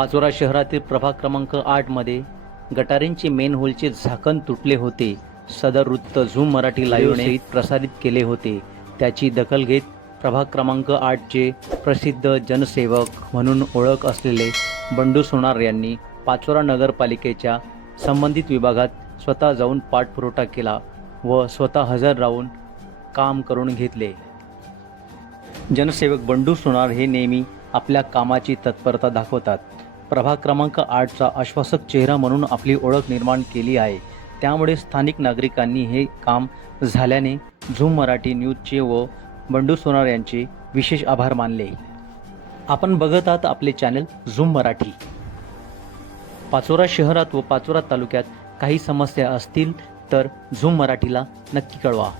पाचोरा शहरातील प्रभाग क्रमांक आठमध्ये गटारींचे मेन होलचे झाकण तुटले होते. सदर वृत्त झूम मराठी लाईव्हने प्रसारित केले होते. त्याची दखल घेत प्रभाग क्रमांक आठचे प्रसिद्ध जनसेवक म्हणून ओळख असलेले बंडू सोनार यांनी पाचोरा नगरपालिकेच्या संबंधित विभागात स्वतः जाऊन पाठपुरवठा केला व स्वतः हजर राहून काम करून घेतले. जनसेवक बंडू सोनार हे नेहमी आपल्या कामाची तत्परता दाखवतात. प्रभाग क्रमांक आठचा आश्वासक चेहरा म्हणून आपली ओळख निर्माण केली आहे. त्यामुळे स्थानिक नागरिकांनी हे काम झाल्याने झूम मराठी न्यूजचे व बंडू सोनार यांचे विशेष आभार मानले. आपण बघत आहात आपले चॅनल झूम मराठी. पाचोरा शहरात व पाचोरा तालुक्यात काही समस्या असतील तर झूम मराठीला नक्की कळवा.